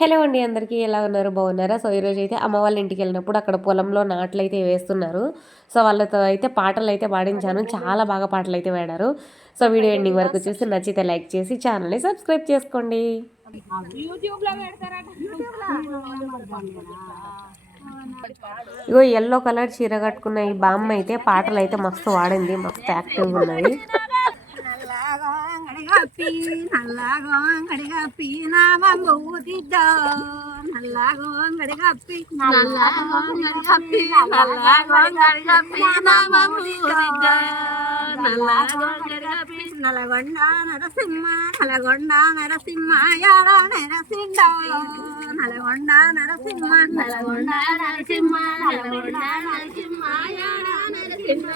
Hello అండి, అందరికీ ఎలా ఉన్నారు? బాగున్నారా? సో ఈరోజు అయితే అమ్మ వాళ్ళ ఇంటికి వెళ్ళినప్పుడు అక్కడ పొలంలో నాట్లు అయితే వేస్తున్నారు. సో వాళ్ళతో అయితే పాటలు అయితే పాడించాను. చాలా బాగా పాటలు అయితే పాడారు. సో వీడియో ఎండింగ్ వరకు చూసి నచ్చితే లైక్ చేసి ఛానల్ని సబ్స్క్రైబ్ చేసుకోండి. ఇగో ఎల్లో కలర్ చీర కట్టుకున్న ఈ బామ్మ అయితే పాటలు అయితే మస్తు పాడింది, మస్తు యాక్టివ్గా ఉన్నది. నల్లాగో గడిగప్పి నామూతిద్ద నల్లాగో గడిగప్పి నల్లాగో గడిగప్పి నల్లాగో గడిగప్పి నామూతిద్ద నల్లాగో గడిగప్పి నలగొండ నరసింహ నలగొండ నరసింహ యాడ నరసింహ నలగొండ నరసింహ నలగొండ నరసింహ నలగొండ నరసింహ యాడ నరసింహ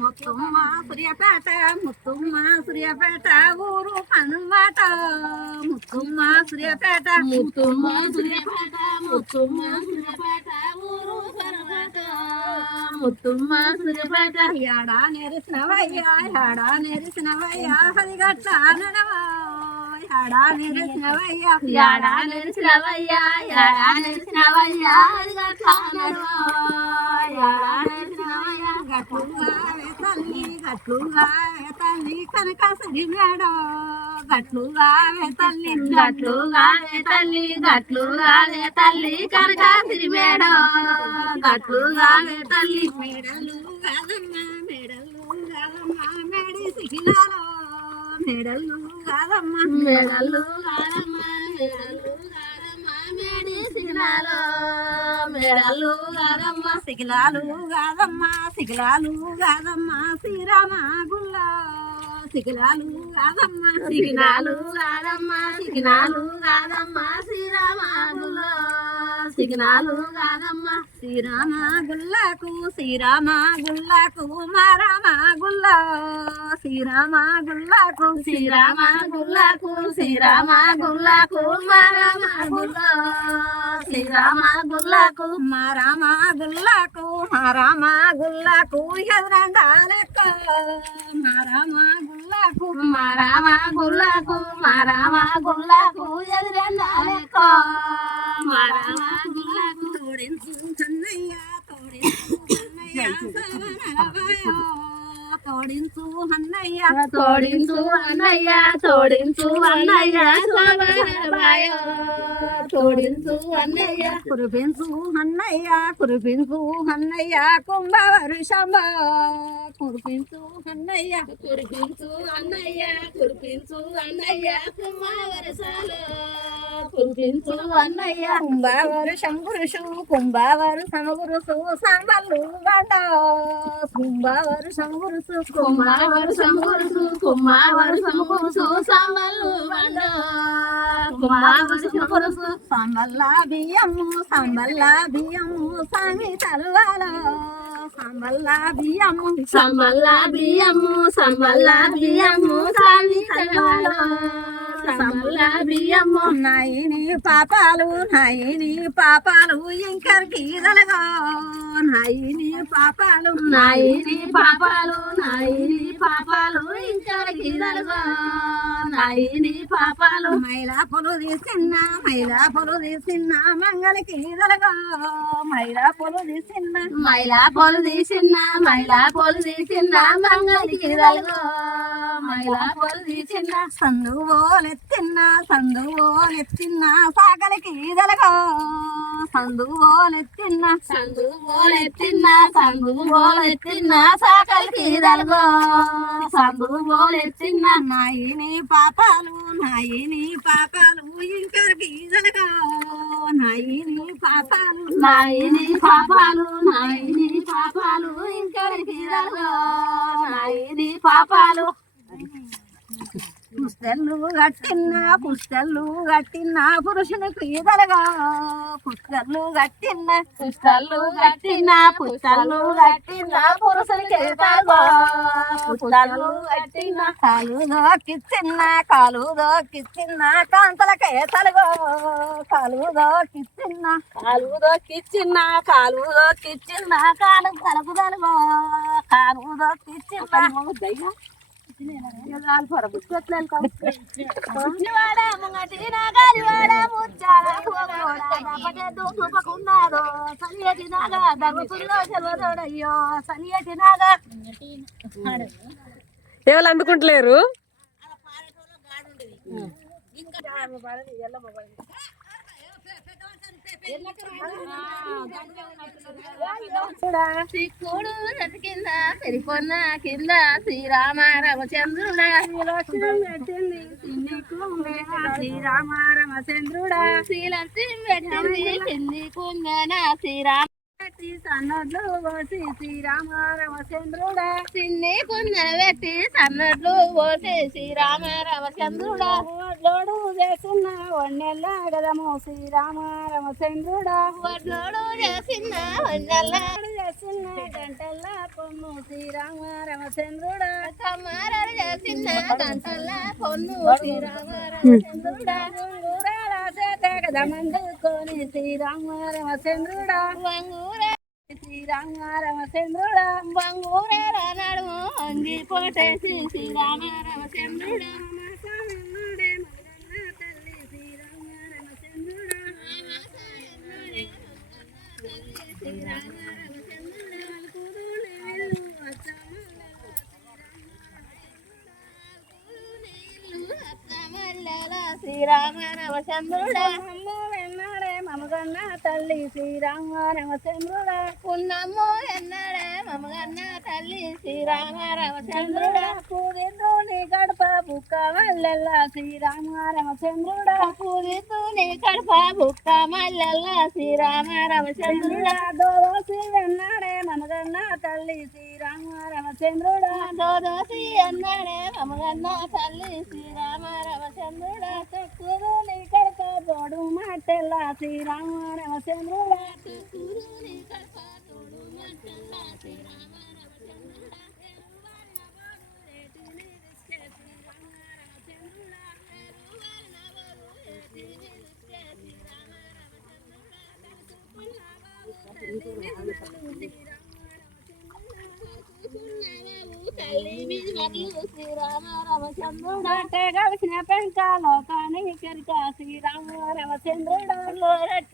ముత్తుమ్మ సూర్యాపేట ముత్తుమ్మ సూర్యాపేట ఊరు పనుమాట ముత్తుమ్మ సూర్యాపేట ముత్తుమ్మ సూర్యాపేట ముత్తుమ్మ సూర్యాపేట ఊరు పనుమాట ముత్తుమ్మ సూర్యాపేట యాడా నెరిసినవయ్యా యాడా నెరిసినవయ్యా హరిగట్ట నడవా యాడా నెరిసినవయ్యా యాడా నెరిసినవయ్యా యాడా నెరిసినవయ్యా హరిగట్ట నడవా యాడా నెరిసినవయ్యా గట్లుగా వేతల్లి గట్లుగా వేతల్లి కనక సరి మేడ గట్లుగా వేతల్లి గట్లుగా వేతల్లి గట్లుగా వేతల్లి కనక సిరి మేడ గట్లుగా వేతల్లి మేడలు కాదమ్మా మేడలు కాదమ్మా మేడి సిగినాలో మేడలు కాదమ్మా మేడలు కాదమ్మా మేడలు కాదమ్మా మేడి సిగినాలో మేడలు కాదమ్మా సిగిలాలు కాదమ్మా సిగిలాలు కాదమ్మా శ్రీరామ గుల్ల సిగిలాలు కాదమ్మా సిగినాలు కాదమ్మా సిగినాలు కాదమ్మా శ్రీరామ గుల్ల సిగినాలు కాదమ్మా శ్రీరామ గుల్లకు శ్రీరామ గుల్లకు మారామ గుల్ల శ్రీరామ గుల్లకు శ్రీరామ గుల్లకు శ్రీరామ గుల్లకు మారామ గుల్ల శ్రీరామ గుల్లకు మారామ గుల్లకు మారామ గుల్లకు ఎదురండాలెక్క మారామ గుల్లకు మారామ గుల్లకు మారామ గుల్లకు ఎదురండాలెక్క మారామ గుల్లకు తోడించు కన్నయ్య తోడించు కన్నయ్య తోడించు అన్నయ్య తోడించు అన్నయ్య తోడించు అన్నయ్య తోడించు అన్నయ్య కురిపించు అన్నయ్య కురిపించు అన్నయ్య కుంభవర్షమ కురిపించు అన్నయ్య కురిపించు అన్నయ్య కురిపించు అన్నయ్య కుంభవర్షాలు కురిపించు అన్నయ్య కుంభవర్షం పురుషు కుంభవర్షం పురుషు సంబల్లు గండ కుంభవర్షం పురుషు కుంభవర్షం పురుషు కుంభవర్షం పురుషు సంబల్లు గండ కుంభవర్షం పురుషు సంబల్లా బియ్యము సంబల్లా బియ్యము సామి తలవాలో సంబల్లా బియ్యము సంబల్లా బియ్యము సంబల్లా బియ్యము సామి తలవాలో సంబల్లా బియ్యము నాయని పాపాలు నాయని పాపాలు ఇంకరికి దలగా నాయని పాపాలు నాయని పాపాలు నాయని పాపాలు ఇంకరికి దలగా నాయని పాపాలు మైలా పొలు తీసిన మైలా పొలు తీసిన మంగళకి దలగా మైలా పొలు తీసిన మైలా పొలు తీసిన మైలా పొలు తీసిన మంగళకి దలగా మైలా పొలు తీసిన సందువోలెత్తిన సందువోలెత్తిన సాగలికి దలగా సందువోలెత్తిన సందువోలెత్తిన సందువోలెత్తిన సాగలికి దలగా సందువోలెత్తిన నాయని పాపాలు నాయని పాపాలు ఇంకరికి దలగా నాయని పాపాలు నాయని పాపాలు నాయని పాపాలు ఇంకరికి దలగా నాయని పాపాలు పుస్తలు కట్టిన పురుషునికి ఎదరగా పుస్తలు కట్టిన పుస్తలు కట్టిన పుస్తలు కట్టిన పురుషునికి ఎదరగా పుస్తలు కట్టిన కాలు దోకిచ్చిన కాలు దోకిచ్చిన కాంతలకే తలగో కాలు దోకిచ్చిన కాలు దోకిచ్చిన కాలు దోకిచ్చిన కాలు తలకు తలగో కాలు దోకిచ్చిన ఎవరు అందుకుంటలేరు. సిక్కుడు చెట్టు కింద పెరికొన్న కింద శ్రీరామ రామచంద్రుడా పెట్టింది శ్రీరామ రామచంద్రుడా శ్రీలక్ష్మి పెట్టింది కింది కుందన శ్రీరామ సన్నడ్లు పోసి శ్రీరామ రామచంద్రుడా చిన్ని కుందన పెట్టి సన్నడ్లు పోసి శ్రీరామ రామచంద్రుడా వడ్లోడు చేసిన వన్నెల్ల గదము శ్రీరామ రామచంద్రుడా వడ్లోడు చేసిన వన్నెల్ల చేసిన గంటల్ల పొన్ను శ్రీరామ రామచంద్రుడా కమ్మారాలు చేసిన గంటల్ల పొన్ను శ్రీరామ రామచంద్రుడా గదమందుకొని శ్రీరామ రామచంద్రుడా శ్రీరామ రామచంద్రుడా బంగూర నడుము అంగి పోటేసి శ్రీరామ రామచంద్రుడా శ్రీరామ రామచంద్రుడా ఎన్నాడే మమగన్న తల్లి శ్రీరామ రామచంద్రుడా పున్నమ్ము ఎన్నాడే మమగన్న తల్లి శ్రీరామ రామచంద్రుడా పూరిద్దు నీ గడప బుక్క మల్లెల్ల శ్రీరామ రామచంద్రుడా పూరిద్దు నీ గడప బుక్క మల్లెల్ల శ్రీరామ రామచంద్రుడా దోదోసి ఎన్నాడే మమగన్న తల్లి శ్రీరామ రామచంద్రుడా దోదోసి ఎన్నాడే మమగన్న తల్లి శ్రీరామ రామచంద్రుడా తక్కువ నీ కడప తోడు మాటెల్ల శ్రీరామ రామచంద్రుడా తక్కువ నీ కడప తోడు మాటెల్ల శ్రీరామ రామచంద్రుడా శ్రీరామ రామచంద్రుడా కలిసిన పెంక లోకానికి కెరక శ్రీరామ రామచంద్రుడా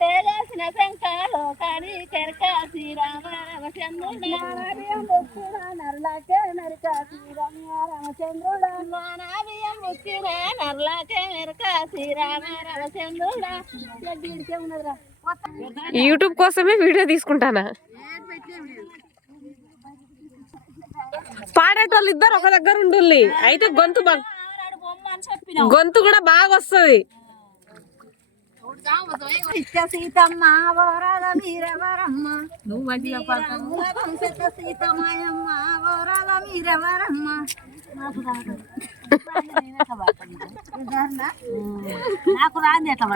కలిసిన పెంక లోకానికి కెరక శ్రీరామ రామచంద్రుడా నర్లాకే నరక శ్రీరామ రామచంద్రుడా నానాభియం ముక్కిన నర్లాకే నరక శ్రీరామ రామచంద్రుడా ఉన్నదిరా యూట్యూబ్ కోసమే వీడియో తీసుకుంటానా. పాడేటోళ్ళు ఇద్దరు ఒక దగ్గర ఉండుల్లి, అయితే గొంతు కూడా బాగా వస్తుంది. సీతమ్మ వరాల మీరెవరమ్మ సీతమాయమ్మ వరాల మీరెవరమ్మ నాకు రాంది ఎట్లా